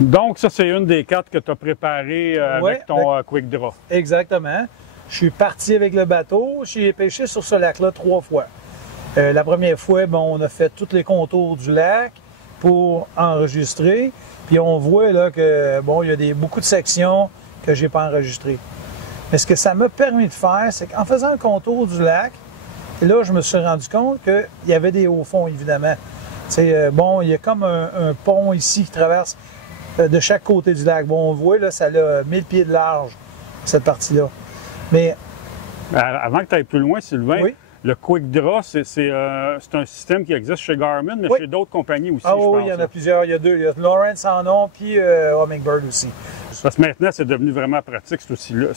Donc, ça, c'est une des cartes que tu as préparées avec ton Quick Draw. Exactement. Je suis parti avec le bateau. J'ai pêché sur ce lac-là 3 fois. La première fois, bon, on a fait tous les contours du lac pour enregistrer. Puis on voit là que bon, il y a beaucoup de sections que j'ai pas enregistrées. Mais ce que ça m'a permis de faire, c'est qu'en faisant le contour du lac, là, je me suis rendu compte qu'il y avait des hauts fonds, évidemment. Bon, il y a comme un pont ici qui traverse de chaque côté du lac. Bon, on voit, là, ça a 1000 pieds de large, cette partie-là. Mais... Avant que tu ailles plus loin, Sylvain, oui? Le Quick Draw, c'est un système qui existe chez Garmin, mais chez d'autres compagnies aussi, je pense. Oui, il y en a plusieurs. Il y a deux. Il y a Lawrence en nom, puis Humminbird aussi. Parce que maintenant, c'est devenu vraiment pratique, cet outil-là.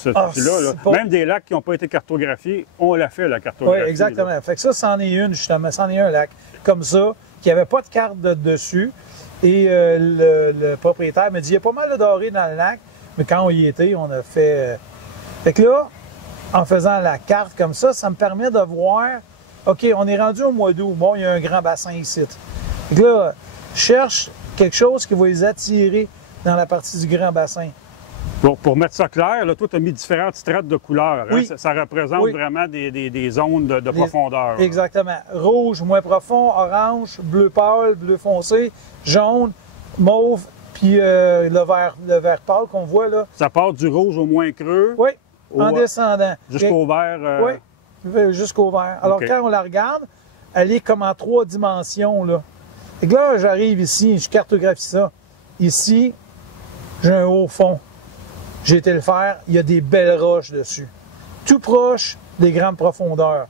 Même des lacs qui n'ont pas été cartographiés, on l'a fait, la cartographie. Oui, exactement. Là. Fait que ça, c'en est une, justement. C'en est un lac comme ça, qui n'avait pas de carte dessus. Et le propriétaire me dit, il y a pas mal de dorés dans le lac, mais quand on y était, on a fait... Fait que là, en faisant la carte comme ça me permet de voir, OK, on est rendu au mois d'août. Bon, il y a un grand bassin ici. Fait que là, je cherche quelque chose qui va les attirer dans la partie du grand bassin. Bon, pour mettre ça clair, là, toi, tu as mis différentes strates de couleurs. Oui. Hein? Ça représente vraiment des zones de profondeur. Exactement. Rouge, moins profond, orange, bleu pâle, bleu foncé, jaune, mauve, puis le vert pâle qu'on voit là. Ça part du rouge au moins creux. Oui, en descendant. Jusqu'au vert. Oui, jusqu'au vert. Alors, quand on la regarde, elle est comme en 3 dimensions, là. Et là, j'arrive ici, je cartographie ça. Ici, j'ai un haut fond. J'ai été le faire, il y a des belles roches dessus. Tout proche des grandes profondeurs.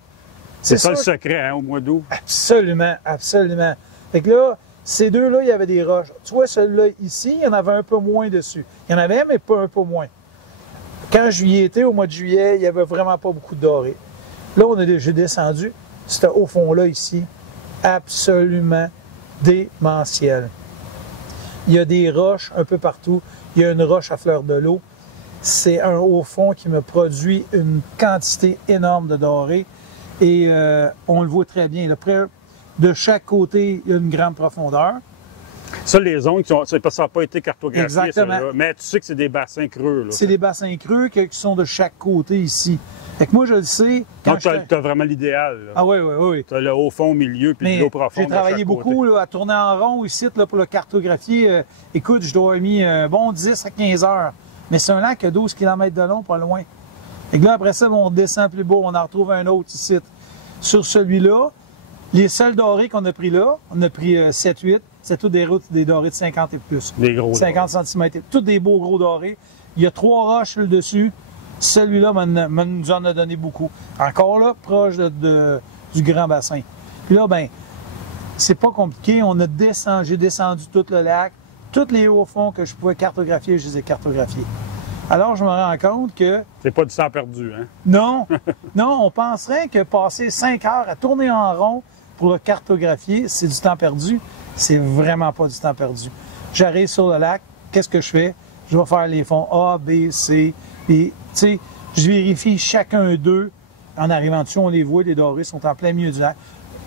C'est ça le secret, hein, au mois d'août? Absolument, absolument. Fait que là, ces deux-là, il y avait des roches. Tu vois, celui-là ici, il y en avait un peu moins dessus. Il y en avait, mais pas un peu moins. Quand je y étais, au mois de juillet, il n'y avait vraiment pas beaucoup de dorés. Là, j'ai descendu. Ce haut fond-là, ici, absolument démentiel. Il y a des roches un peu partout. Il y a une roche à fleur de l'eau. C'est un haut fond qui me produit une quantité énorme de dorés. Et on le voit très bien. Là, de chaque côté, il y a une grande profondeur. Ça, les zones, ça n'a pas été cartographié. Exactement. Ça, mais tu sais que c'est des bassins creux. C'est des bassins creux qui sont de chaque côté ici. Fait que moi, je le sais. Donc, tu as vraiment l'idéal. Ah oui. Tu as le haut fond au milieu, puis l'eau profonde. J'ai travaillé beaucoup là, à tourner en rond ici là, pour le cartographier. Écoute, je dois avoir mis un bon 10 à 15 heures. Mais c'est un lac qui a 12 km de long, pas loin. Et là, après ça, on descend plus beau. On en retrouve un autre ici. Sur celui-là, les seuls dorés qu'on a pris là, on a pris 7-8. C'est tous des dorés de 50 et plus. Des gros 50 cm. Tous des beaux gros dorés. Il y a 3 roches le dessus. Celui-là nous en a donné beaucoup. Encore là, proche du grand bassin. Puis là, ben, c'est pas compliqué. J'ai descendu tout le lac. Tous les hauts fonds que je pouvais cartographier, je les ai cartographiés. Alors, je me rends compte que... C'est pas du temps perdu, hein? Non. Non, on penserait que passer 5 heures à tourner en rond pour le cartographier, c'est du temps perdu. C'est vraiment pas du temps perdu. J'arrive sur le lac, qu'est-ce que je fais? Je vais faire les fonds A, B, C, et tu sais, je vérifie chacun d'eux. En arrivant dessus, on les voit, les dorés sont en plein milieu du lac.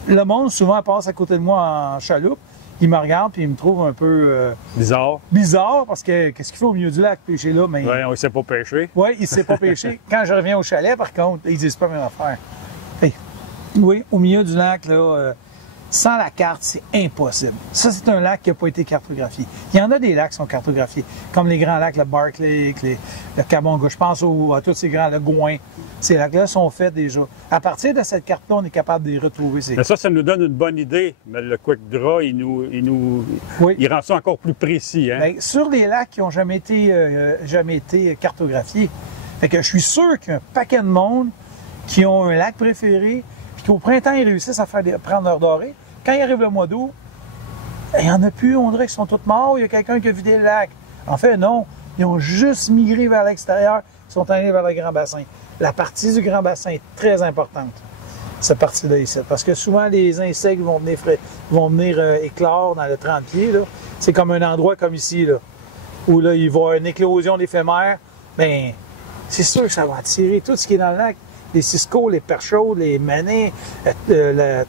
Le monde, souvent, passe à côté de moi en chaloupe. Il me regarde puis il me trouve un peu... bizarre. Bizarre, parce que qu'est-ce qu'il fait au milieu du lac, pêcher là? Mais... Oui, on ne sait pas pêcher. Oui, il ne sait pas pêcher. Quand je reviens au chalet, par contre, ils disent pas la même affaire. Hey, oui, au milieu du lac, là, sans la carte, c'est impossible. Ça, c'est un lac qui n'a pas été cartographié. Il y en a des lacs qui sont cartographiés, comme les grands lacs, le Bark Lake, le Cabonga. Je pense à tous ces grands, le Gouin. Ces lacs-là sont faits déjà. À partir de cette carte-là, on est capable de les retrouver. Mais ça nous donne une bonne idée. Mais le Quick Draw, il rend ça encore plus précis. Hein? Bien, sur les lacs qui n'ont jamais été cartographiés, fait que je suis sûr qu'il y a un paquet de monde qui ont un lac préféré, puis qu'au printemps, ils réussissent à prendre leur doré. Quand il arrive le mois d'août, il n'y en a plus, on dirait qu'ils sont tous morts, il y a quelqu'un qui a vidé le lac. En fait, non, ils ont juste migré vers l'extérieur, ils sont allés vers le grand bassin. La partie du grand bassin est très importante, cette partie-là ici, parce que souvent, les insectes vont venir éclore dans le 30 pieds. C'est comme un endroit comme ici, là, où là, il va y avoir une éclosion d'éphémères. Bien, c'est sûr que ça va attirer tout ce qui est dans le lac. Les ciscos, les perches chaudes, les manets,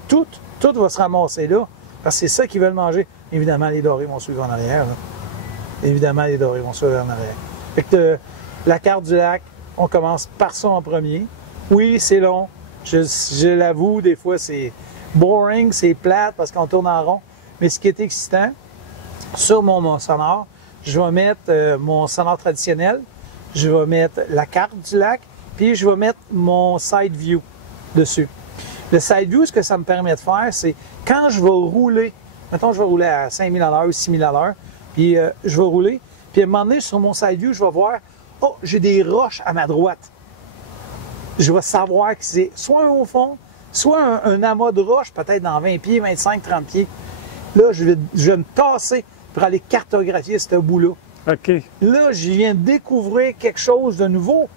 tout va se ramasser là, parce que c'est ça qu'ils veulent manger. Évidemment, les dorés vont suivre en arrière. Là. évidemment, les dorés vont suivre en arrière. Fait que la carte du lac, on commence par ça en premier. Oui, c'est long. Je l'avoue, des fois, c'est boring, c'est plate parce qu'on tourne en rond. Mais ce qui est excitant, sur mon sonore, je vais mettre mon sonore traditionnel, je vais mettre la carte du lac, puis je vais mettre mon side view dessus. Le side view, ce que ça me permet de faire, c'est quand je vais rouler, mettons je vais rouler à 5000 à l'heure ou 6000 à l'heure, puis je vais rouler, puis à un moment donné, sur mon side view, je vais voir, oh, j'ai des roches à ma droite. Je vais savoir que c'est soit un haut fond, soit un amas de roches, peut-être dans 20 pieds, 25, 30 pieds. Là, je vais me tasser pour aller cartographier ce bout-là. OK. Là, je viens de découvrir quelque chose de nouveau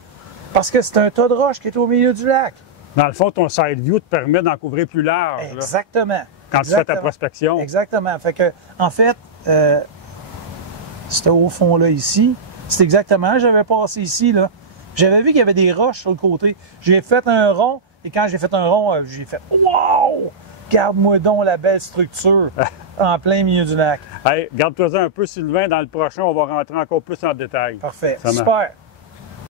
parce que c'est un tas de roches qui est au milieu du lac. Dans le fond, ton side view te permet d'en couvrir plus large. Exactement. Là, quand tu fais ta prospection. Exactement. Fait que, en fait, ce haut fond-là ici, c'est exactement, j'avais passé ici, là. J'avais vu qu'il y avait des roches sur le côté. J'ai fait un rond, et quand j'ai fait un rond, j'ai fait « Wow! Garde-moi donc la belle structure en plein milieu du lac. » Hey, garde-toi-en un peu, Sylvain. Dans le prochain, on va rentrer encore plus en détail. Parfait. Ça marche. Super.